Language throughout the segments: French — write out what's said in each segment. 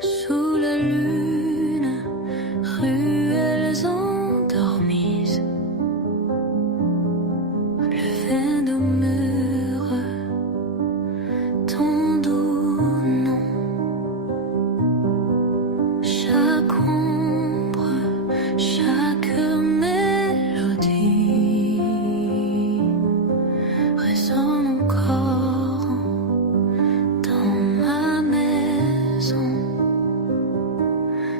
sous la lune, ruelles endormies, le vin demeure ton doux nom. Chaque ombre, chaque mélodie résonne encore dans ma maison.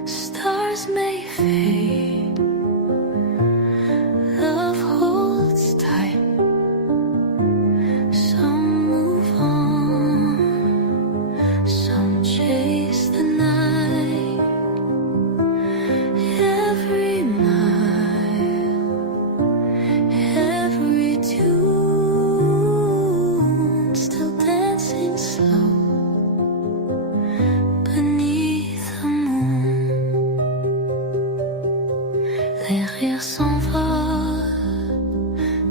Stars may fade, love holds tight. Some move on, some chase the night. Every mile, every tune, still dancing slow beneath the moon. Les rires s'envolent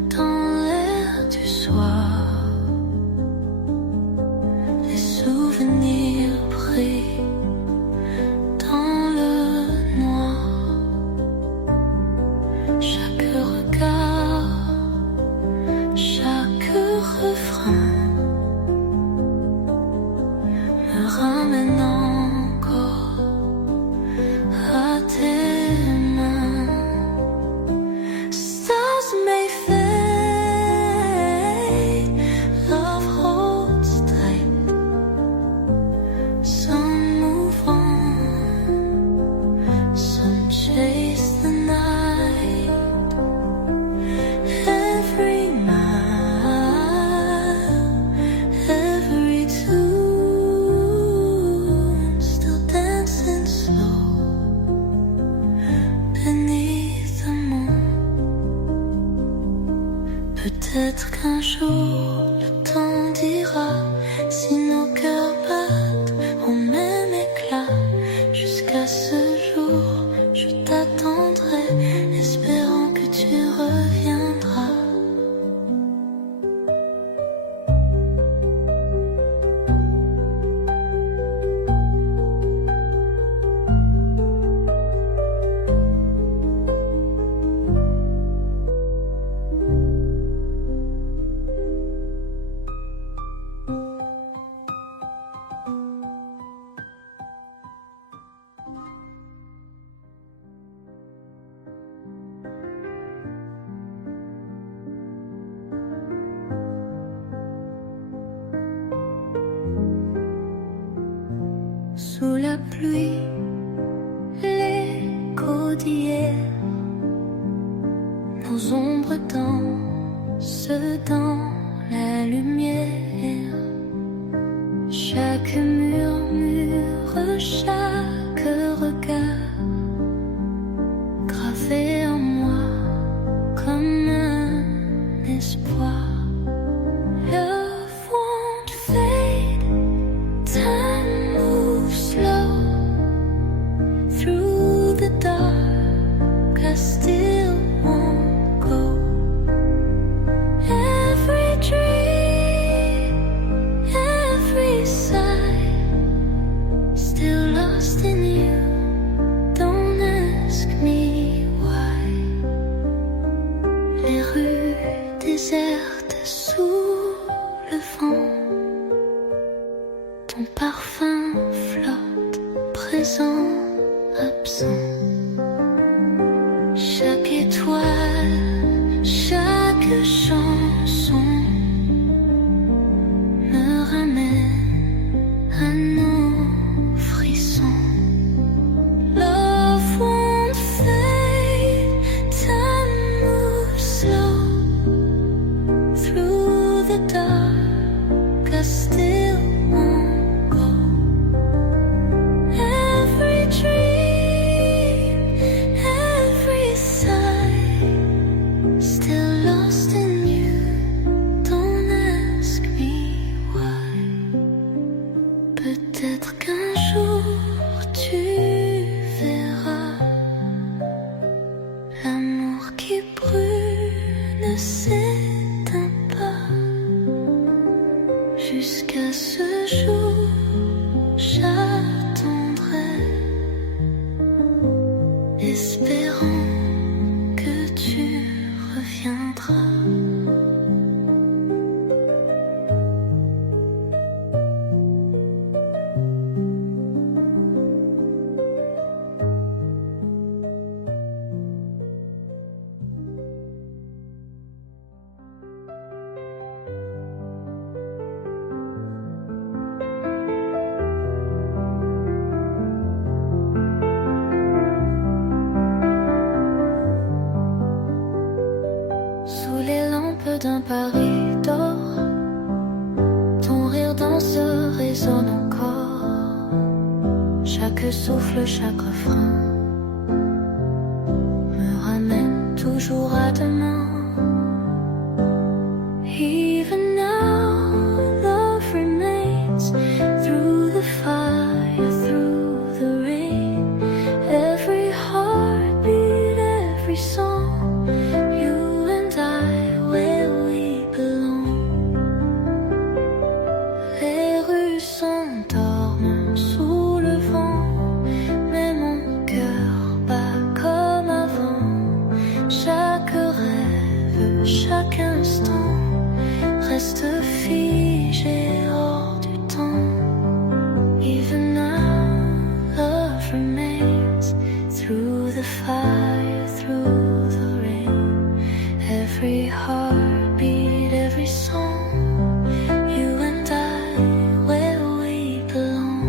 dans l'air du soir. Les souvenirs brillent dans le noir. Chaque regard, chaque refrain me ramène encore à tes mains. Stars may fade, love holds tight. Some move on, some chase the night. Every mile, every tune, still dancing slow beneath the moon. Peut-être qu'un jour le temps dira si nos cœurs battent au même éclat. Jusqu'à ce jour, je t'attendrai, espérant que tu reviendras. Sous la pluie, l'écho d'hier, nos ombres dansent dans la lumière. Chaque murmure, chaque regard, gravé en moi comme un espoir. Love won't fade, time moves slow through the dark. I still won't go. Every dream, every sigh, still lost in you. Don't ask me why. Les rues désertes sous le vent, ton parfum flotte, présent, absent. Chaque étoile, chaque chanson me ramène à nos frissons. Love won't fade, time moves slow through the dark. I still won't go. Every dream, every sigh, still lost in you. Don't ask me why. Peut-être qu'un jour tu verras l'amour qui brûle ne s'éteint pas. Jusqu'à ce jour, j'attendrai. Paris dort, ton rire dans ce résonne encore. Chaque souffle, chaque refrain me ramène toujours à demain. Even now, love remains through the fire, through the rain. Every heartbeat, every song, you and I, where we belong. Les rues s'endorment sous le vent, mais mon cœur bat comme avant. Chaque rêve, chaque instant reste figé hors du temps. Even now, love remains through the fire, through the rain. Every heartbeat, every song, you and I, where we belong.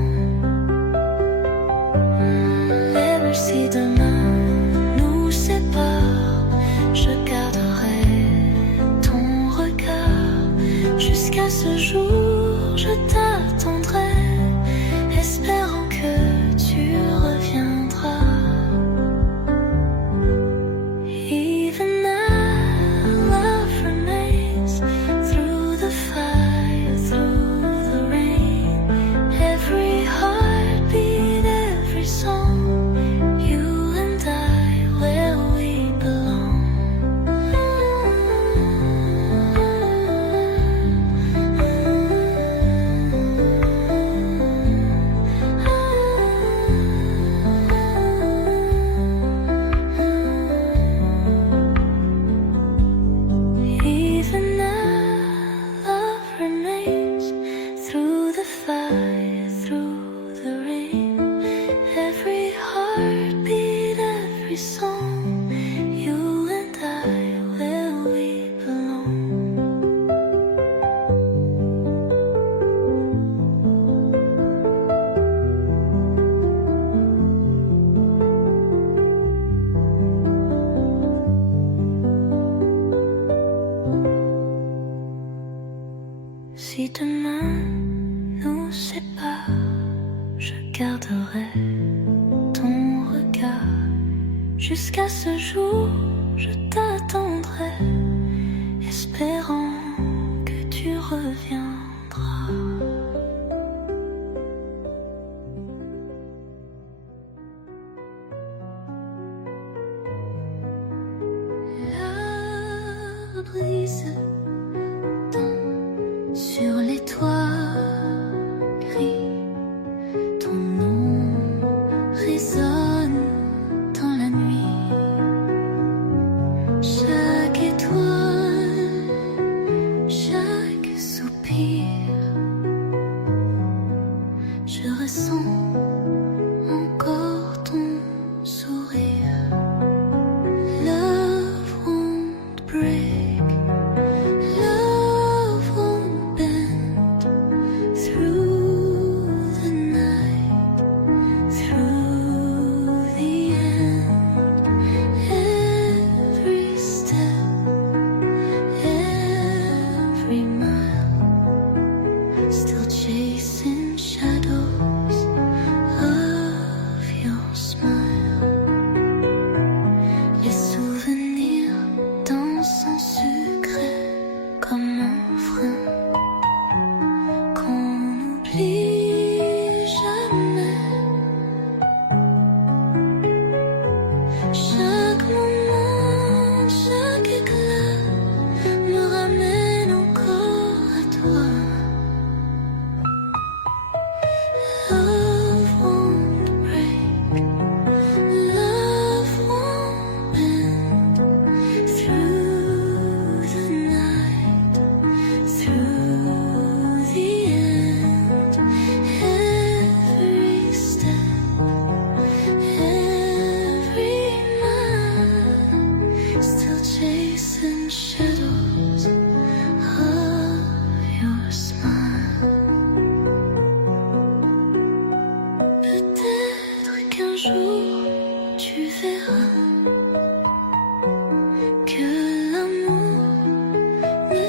Même si demain nous sépare, je garderai ton regard. Jusqu'à ce jour, je t'attendrai, espérant que tu reviendras. Even now, love remains through the fire, through the rain. Every heartbeat, every song, you and I, where we belong. Even now, love remains through the fire, through the rain. Every heartbeat, every song, you and I, where we belong. Si demain nous sépare, je garderai ton regard. Jusqu'à ce jour, je t'attendrai, espérant que tu reviendras. La brise tombe sur les toits gris, ton nom résonne dans la nuit. Chaque étoile, chaque soupir, je ressens encore ton sourire. Love won't break, love won't bend through the night, through the end. Every step, every mile, still chasing shadows of your smile. Les souvenirs dansent en secret comme un frein qu'on n'oublie jamais. Chaque moment, chaque éclat me ramène encore à toi. Love won't break, love won't bend through the night, through the end. Every step, every mile, still chasing shadows of your smile. Peut-être qu'un jour tu verras que l'amour ne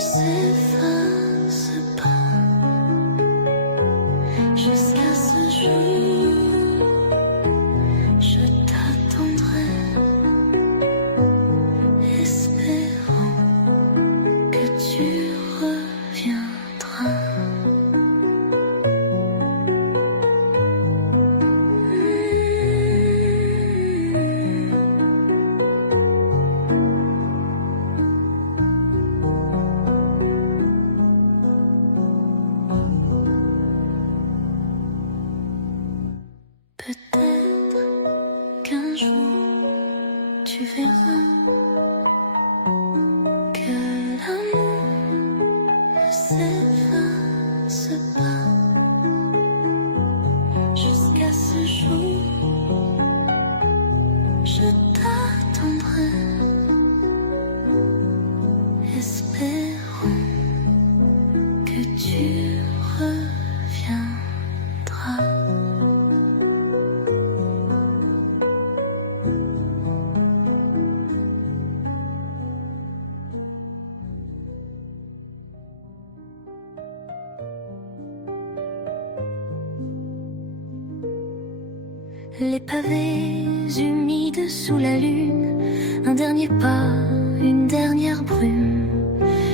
verras que l'amour ne s'efface pas jusqu'à ce jour. Je t'attendrai, espérant que tu reviendras. Les pavés humides sous la lune, un dernier pas, une dernière brume.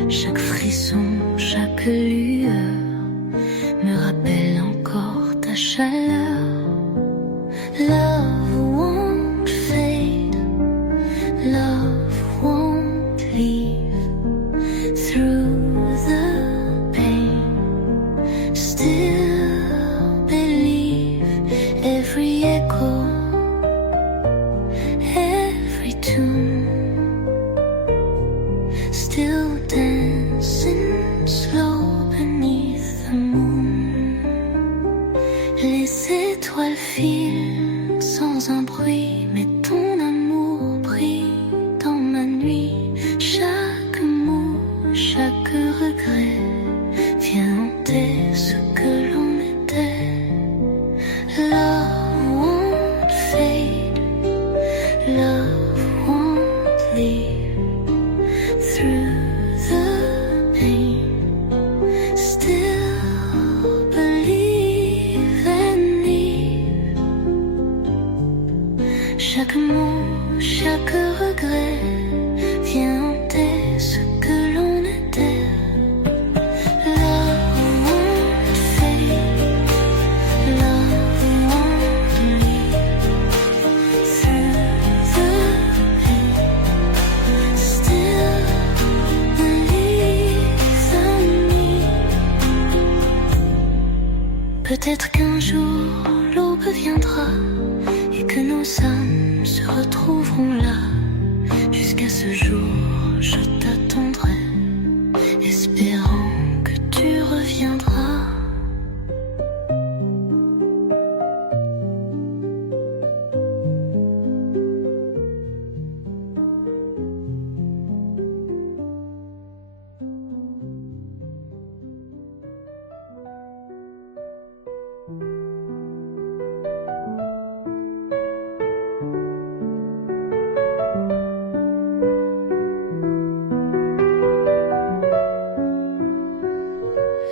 Chaque frisson, chaque lueur me rappelle encore ta chaleur. Love won't fade, love won't leave through the pain. Still believe every echo, every tune, still dancing slow beneath the moon. Les étoiles filent sans un bruit, mais ton amour brille dans ma nuit. Chaque mot, chaque regret vient hanter ce que l'on était. Love won't fade, love won't leave through the pain. Still believe and leave. Chaque mot, chaque regret vient hanter ce que l'on était. Love won't fade, love won't leave through the pain. Still believe in me. Peut-être qu'un jour l'aube viendra et que nos âmes se retrouveront là. Jusqu'à ce jour, je t'attendrai, espérant que tu reviendras.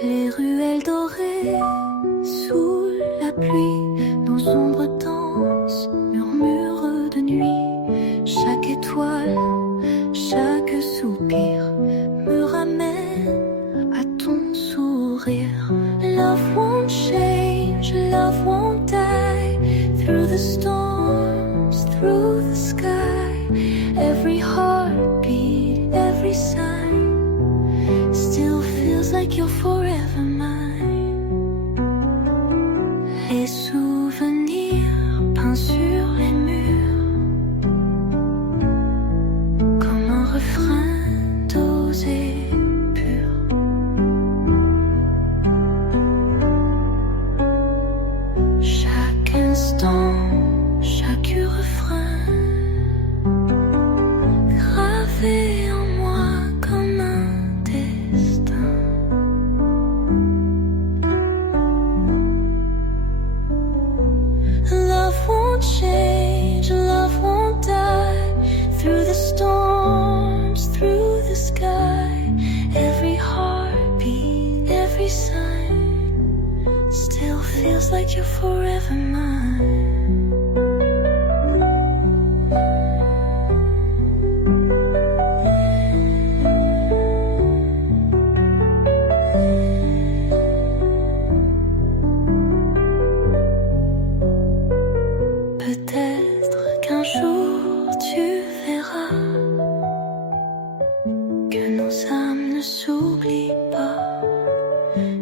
Les ruelles dorées sous la pluie, nos ombres dansent, murmurent de nuit. Chaque étoile, chaque soupir me ramène à ton sourire. Love won't change, love won't die. Through the storms, through the sky, every heartbeat, every sign still feels like you're forever mine. Les souvenirs peints sur les murs, comme un refrain dosé pur. Chaque instant, chaque refrain gravé en moi comme un destin. Love won't change, love won't die. Through the storms, through the sky, every heartbeat, every sign still feels like you're forever mine. Peut-être qu'un jour tu verras que nos âmes ne s'oublient pas.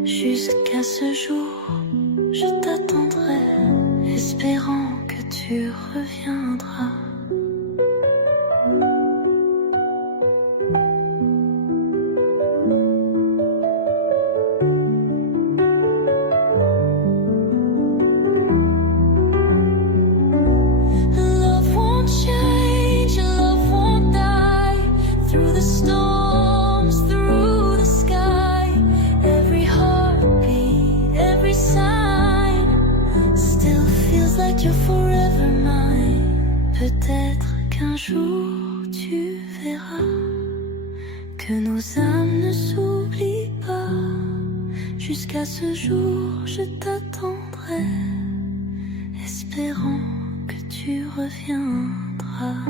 Jusqu'à ce jour, je t'attendrai, espérant que tu reviendras. every sign. Still feels like you're forever mine. Peut-être qu'un jour tu verras que nos âmes ne s'oublient pas. Jusqu'à ce jour, je t'attendrai, espérant que tu reviendras.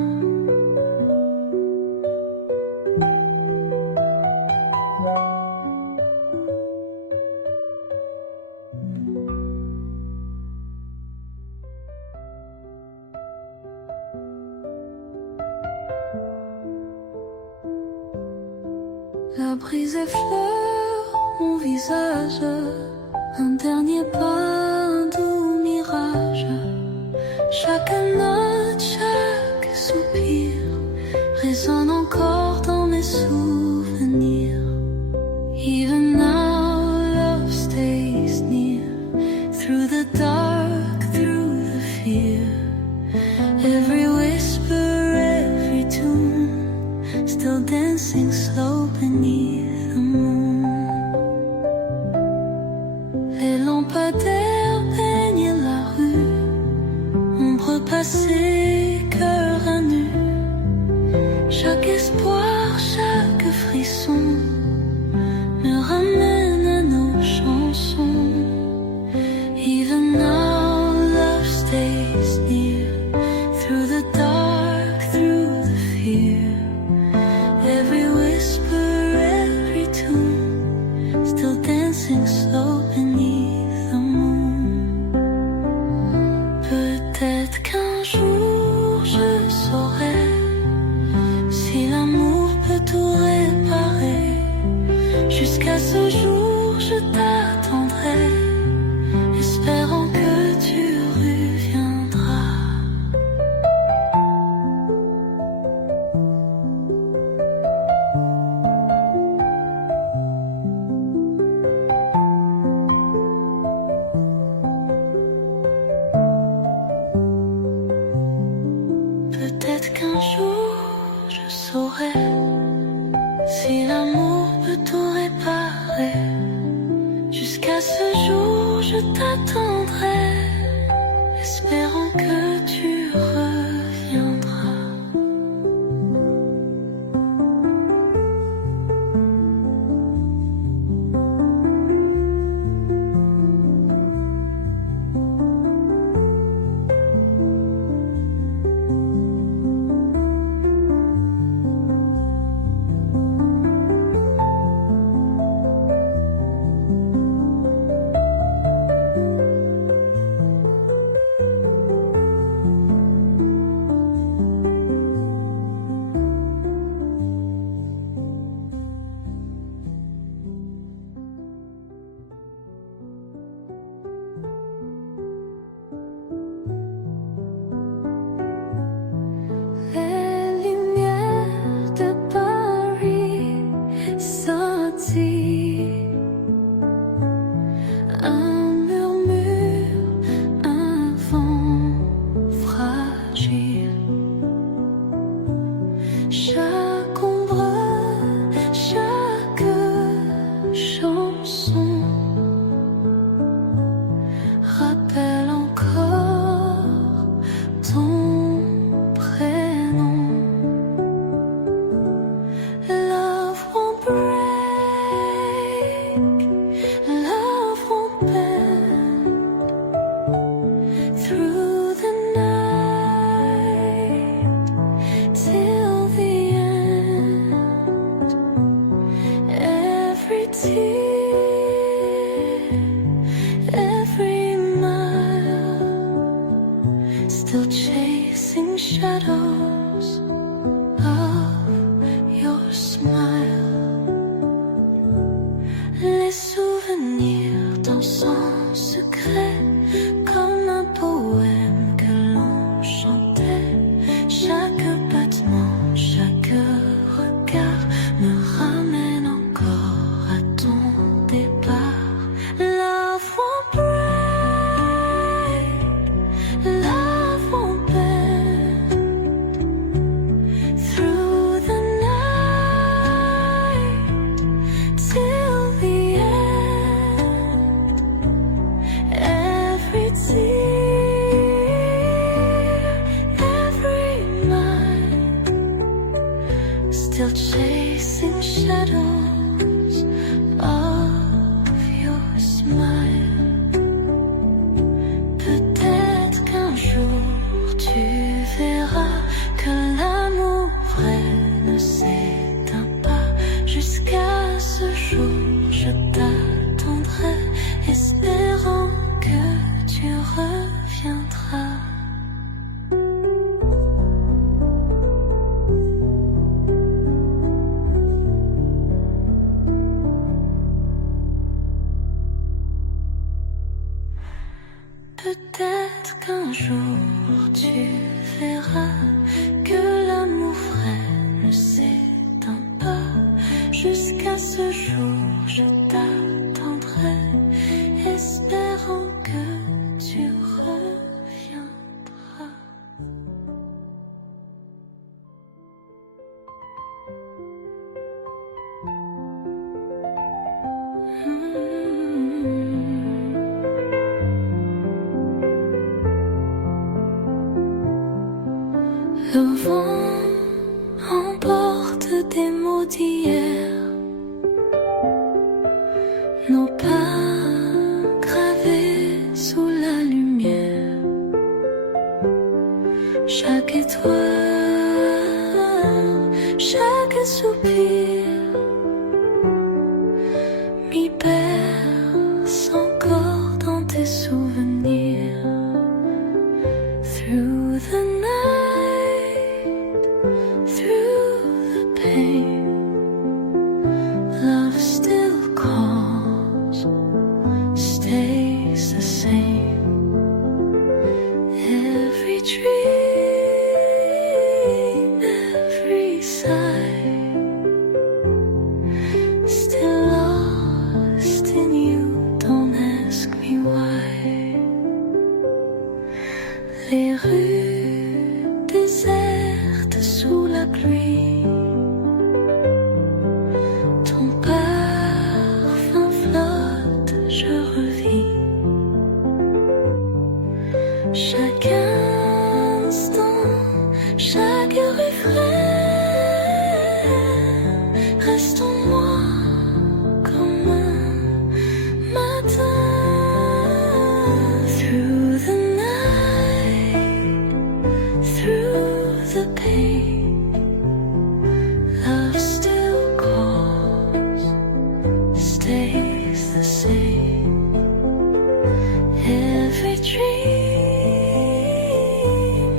La brise effleure mon visage, un dernier pas, un doux mirage. Chaque note, chaque soupir résonne encore dans mes souvenirs. Even now love stays near, through the dark, through the fear. Every whisper, every tune, still dancing slow beneath the moon. Les lampadaires peignent la rue, ombre passée, cœur à nu. Chaque espoir, chaque frisson me ramène à nos chansons. Even now love stays near, through the dark, through the fear. Every whisper, every tune, still dancing slow beneath the moon. Peut-être qu'un jour je saurai si l'amour peut tout réparer. Jusqu'à ce jour je t'attendrai, espérant que tu reviendras. Peut-être qu'un jour je saurai si l'amour peut tout réparer. Jusqu'à ce jour je t'attendrai, espérant que tu reviendras. Les lumières de Paris scintillent, un murmure, un vent fragile. Chaque ombre, chaque chanson rappelle encore ton prénom. Love won't break, love won't bend. Through the night till the end. Every tear, every mile, still chasing shadows of your smile. Les souvenirs dansent en secret comme un poème que l'on chantait. Chaque battement, chaque regard me ramène encore à ton départ. Love won't break, love won't bend. Peut-être qu'un jour tu verras que l'amour vrai ne s'éteint pas. Jusqu'à ce jour, je t'attendrai, espérant que tu reviendras. Le vent emporte des mots d'hier, nos pas gravés sous la lumière. Chaque étoile, chaque soupir m'y berce encore dans tes souvenirs. Through the night, through the pain, love still calls, stays the same. Every dream, every sigh, still lost in you, don't ask me why. Les rues désertes sous la pluie, ton parfum flotte, je revis. Chaque instant, chaque refrain reste en moi comme un matin. Through the night, through the pain, love still calls, stays the same. Every dream,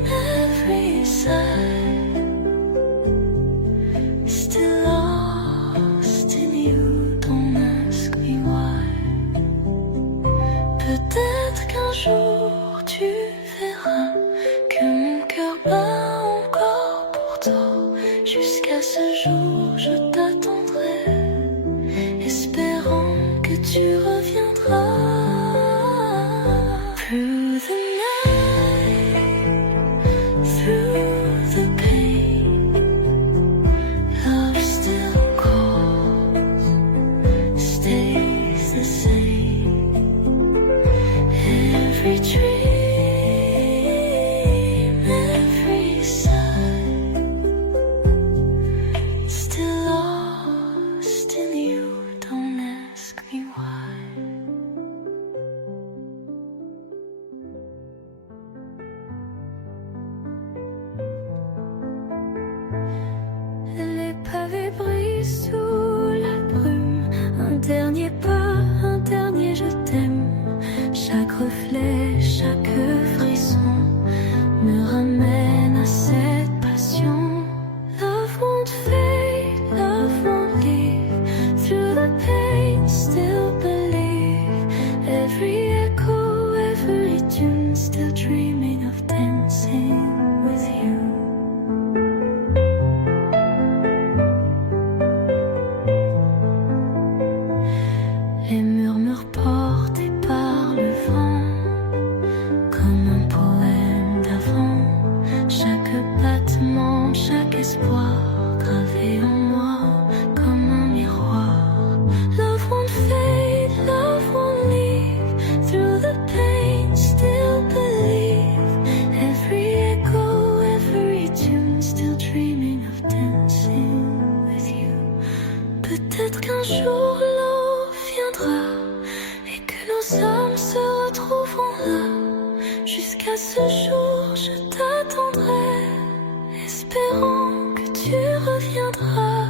every sigh, still lost in you, don't ask me why. Peut-être qu'un jour tu verras que mon cœur bat encore pour toi. Jusqu'à ce jour, je t'attendrai, espérant que tu reviendras. Through the night, through the pain, love still calls, stays the same. Every dream, every sigh, still lost in you, don't ask me why. Les pavés brisent sous la brume, un dernier pas, un dernier je t'aime. Chaque reflet, chaque frisson me ramène à cette passion. Love won't fade, love won't leave. Through the pain, still believe. Every echo, every tune, still dreaming of dancing with you. Les murmures portés par le vent, comme un poème d'avant. Chaque battement, chaque espoir, gravé en moi comme un miroir. Love won't fade, love won't leave. Through the pain, still believe. Every echo, every tune, still dreaming of dancing with you. Peut-être qu'un jour l'eau viendra et que nos âmes se retrouveront là. Jusqu'à ce jour, je t'attendrai, espérant que tu reviendras.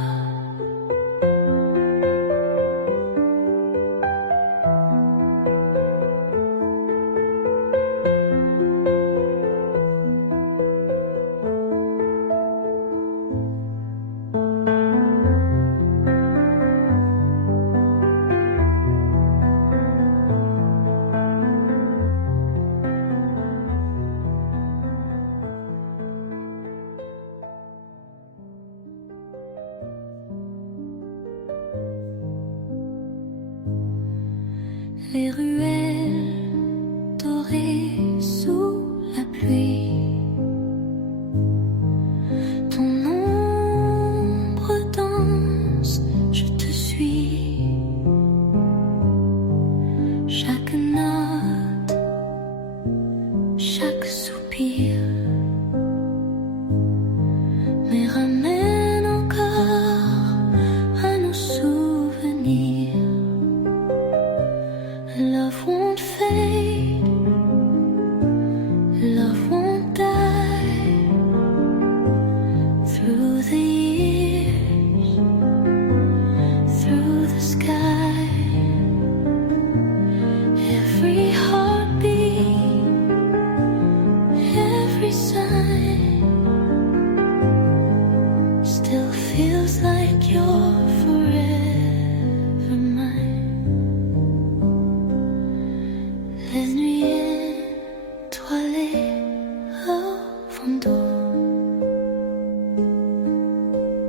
les ruelles dorées sous la pluie. Ton ombre danse, je te suis. Chaque note, chaque soupir me ramène encore à nos souvenirs. Love won't fade, love won't die. Through the years, through the sky, every heartbeat, every sign still feels like you're forever mine. Les nuits étoilées au fond d'eau,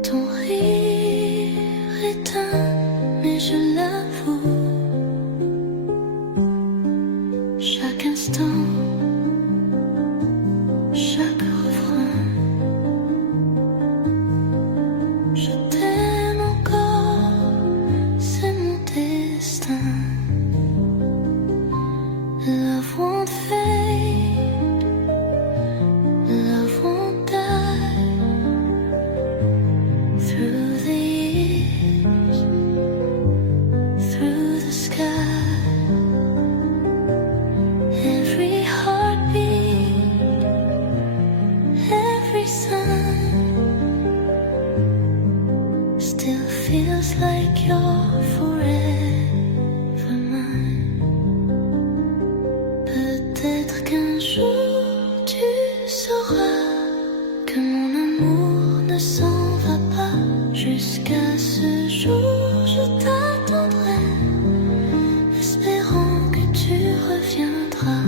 ton rire éteint, mais je l'avoue. Chaque instant, chaque refrain, je t'aime encore, c'est mon destin. Love won't fade, love won't die. Through the years, through the sky, every heartbeat, every sign still feels like you're forever mine. Peut-être qu'un jour tu sauras que mon amour ne s'en va pas. Jusqu'à ce jour, je t'attendrai, espérant que tu reviendras.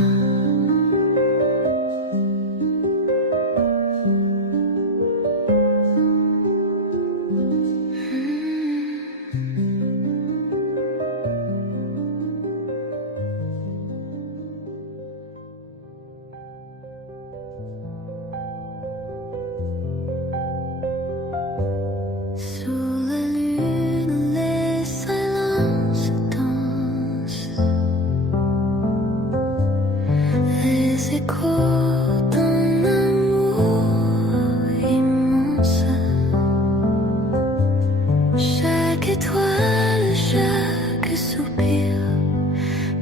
Sous la lune, les silences dansent, les échos d'un amour immense. Chaque étoile, chaque soupir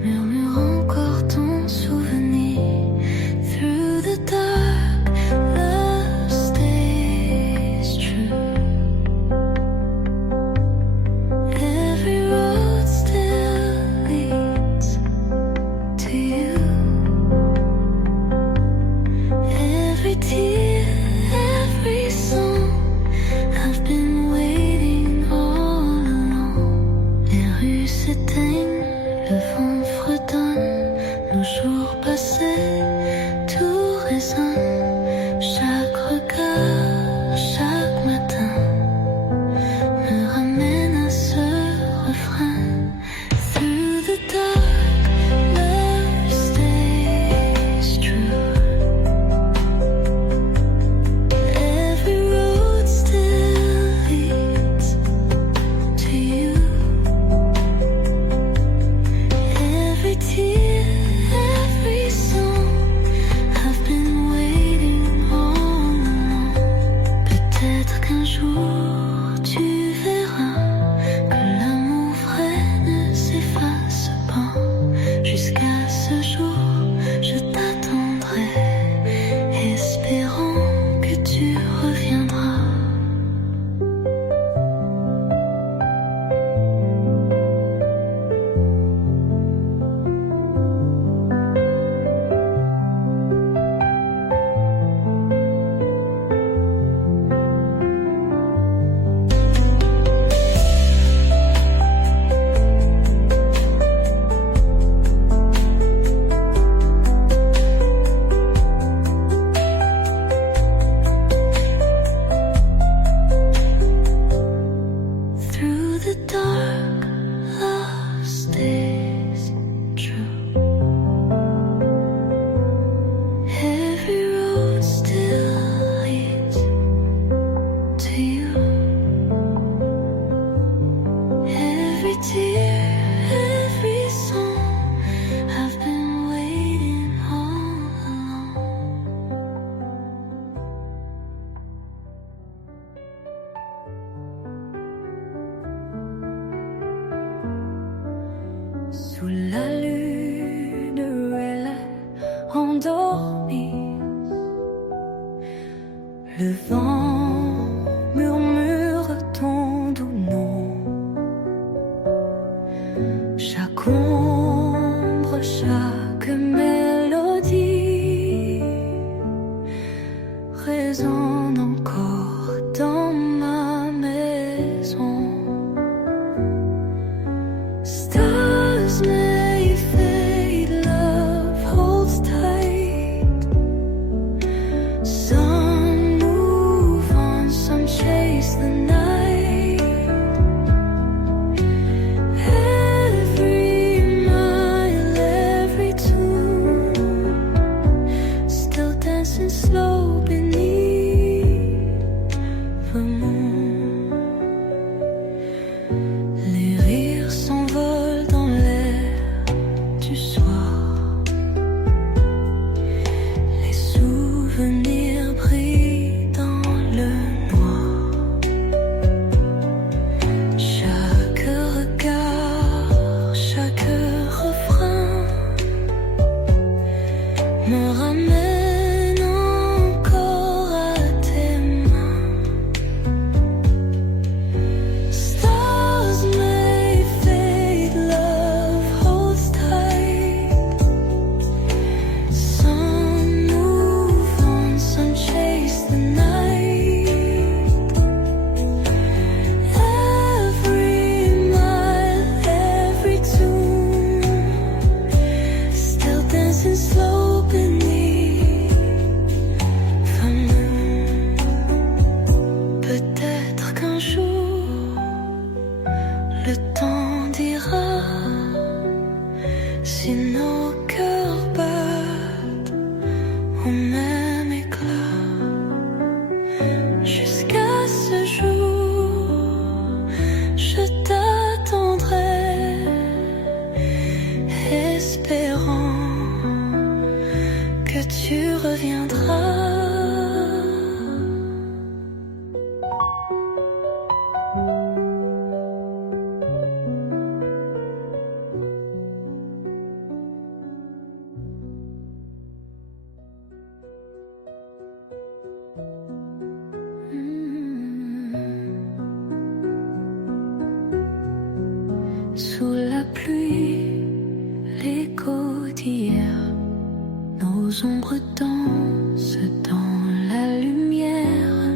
murmure encore ton souvenir. Through the dark, love stays true. Every road still leads to you. Every tear, every song, I've been waiting all along. Les rues s'éteignent, le vent fredonne, nos jours passés, tout résonne. Chaque regard, chaque matin me ramène à ce refrain. Through the dark, love stays true. Every road still leads to you. Every tear, every s'endormissent. Le vent murmure ton doux nom. Chaque ombre, chaque mélodie résonne encore dans ma maison. Stars may fade, love holds tight. Some move on, some chase the night. Every mile, every tune, still dancing slow beneath the moon. Les rires s'envolent dans l'air du soir. Les souvenirs brillent dans le noir. Chaque regard, chaque refrain me ramène encore à tes mains. Stars may fade, love holds tight. Some move on, some chase the night. Every mile, every tune, still dancing slow beneath the moon. Peut-être qu'un jour le temps dira si nos cœurs battent au même éclat. Jusqu'à ce jour, je t'attendrai, espérant que tu reviendras. Sous la pluie, l'écho d'hier, nos ombres dansent dans la lumière.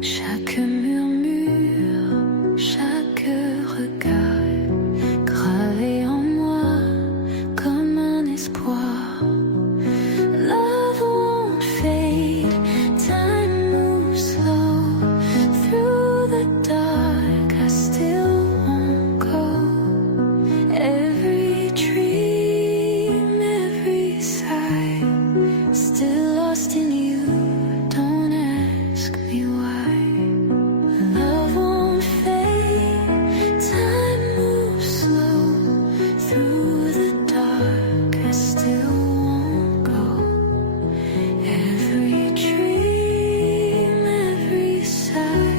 Chaque murmure, chaque regard, gravé en moi comme un espoir. Love won't fade, time moves slow. Through the dark, I still won't go. Every dream, every sigh, still lost in you. Don't ask me why. Love won't fade, time moves slow. Through the dark, I still won't go. Every dream, every sigh,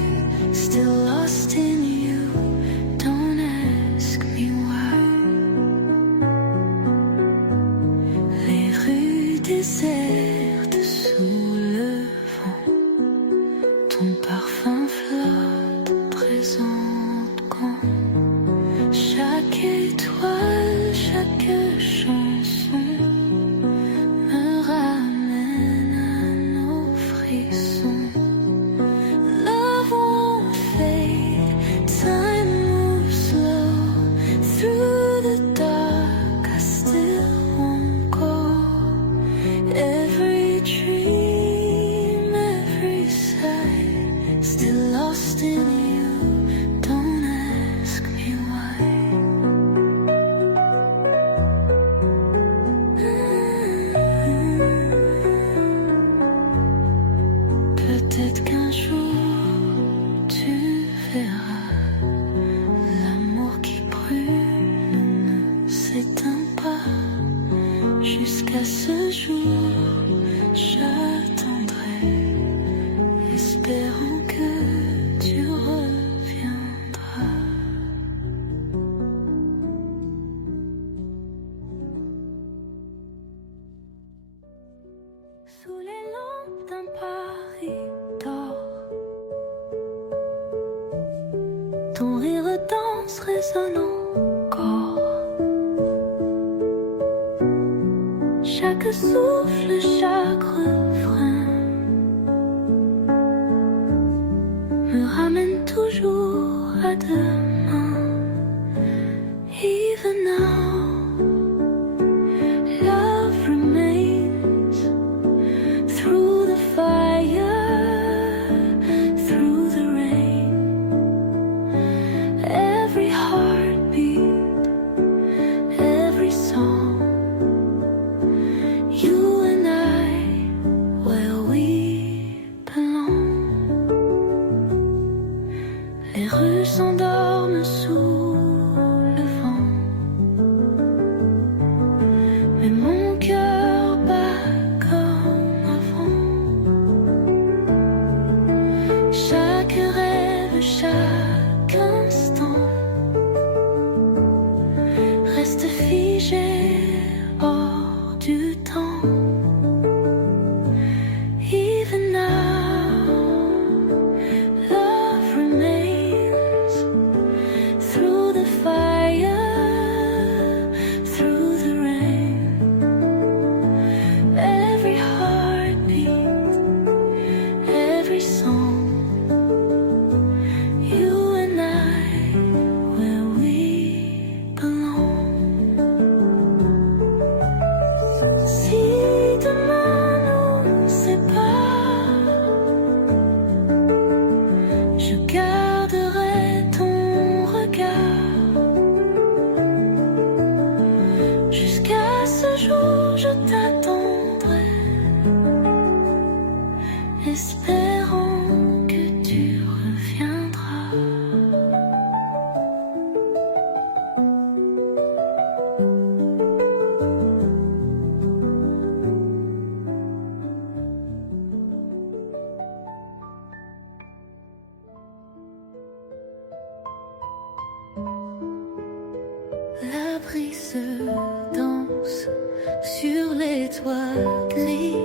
still lost in you. Don't ask me why. Les rues désertes sous le vent, ton parfum flotte, présente quand chaque étoile, chaque chanson me ramène à nos frissons. Love won't fade, time moves slow. Through the dark, I still won't go. Every dream, every sigh, still lost in you. Don't ask me why. Peut-être qu'un jour tu verras, l'amour qui brûle ne s'éteint pas. Jusqu'à ce jour, j'attendrai, espérant que tu reviendras. silence résonne encore. Chaque souffle, chaque refrain me ramène toujours à demain. Even now, love remains through the fire, through the rain. Every heartbeat, every song, you and I, where we belong. Les rues s'endorment sous le vent, mais mon cœur bat comme avant. Chaque rêve, chaque instant reste figé hors du temps. Even now, love remains through the fire, through the rain. Every heartbeat, every song, you and I, where we belong. Si demain nous sépare, je garderai ton regard. Jusqu'à ce jour, je t'attendrai, espérant que tu reviendras. La brise danse sur les toits gris.